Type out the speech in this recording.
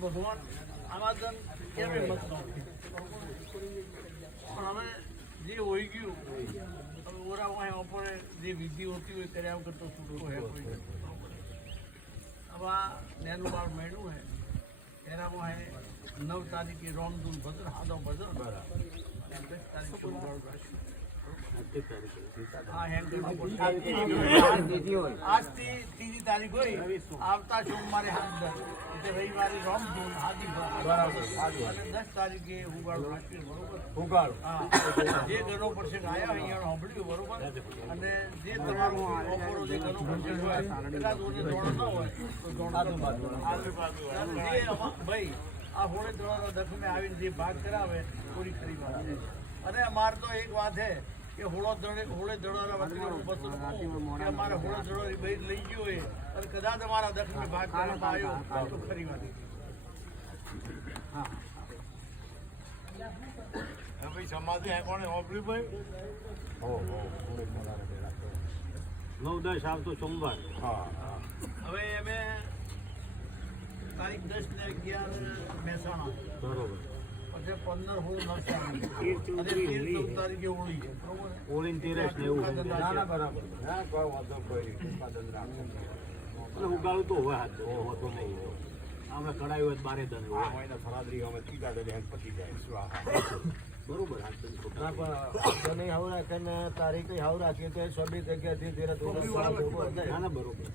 ભગવાન આમાં કેમ મત અમે જે હોઈ ગયું ઓરા બપોરે જે વિધિ હોતી હોય કર્યા કરતો છૂટકો હે કોઈ હવે આ નેનું બાળ મેળવું હે એનામાં હે 9 તારીખે રોમધૂન ભદ્ર હાદો ભદ્ર 10 તારીખે આજથી 3 તારીખ હોય આવતા સોમવારે રવિવારે રોમધૂન આદિ 10 તારીખે ઉગાડો રાષ્ટ્રીય બરોબર જે ગણો પડશે આયા અહીંયા સાંભળ્યું બરોબર અને જે તમારું બપોરો જે ગણો પડશે કદાચ રોજે દોડો ન હોય તો ભાઈ આ હોળે દોડો દખમે આવીને જે ભાગ કરાવે પૂરી કરી વાત છે અને અમારે તો એક વાત છે કે હોળે દડોરા વખતે અમારે હોળે દડોરી બહાર લઈ ગયો હોય અને કદાચ અમારા દખમે ભાગ કરવામાં આવ્યો તો ખરી વાત ભાઈ સમાધિ કોને ઓપડી ભાઈ 9-10 આવતો સોમવાર. હવે અમે તારીખ 10 ને 11 મહેસાણા બરોબર. પછી 15 હોળ નવસારી અને 13 તારીખે હોળી છે બરોબર. હોળી 13 ને એવું બરાબર. હા કોઈ વાંધો કોઈ ઉત્પાદન રાખે અને ઉગાડું તો હોય હાથ હોતો નહીં આપણે કડાયું હોય બારે દન હોય ફરાદરી અમે સીધા દે પતી જાય સ્વાહા બરોબર હાથ નહીં હાવ રાખે ને તારીખ હાવ રાખીએ તો 26 જગ્યાથી ના બરોબર.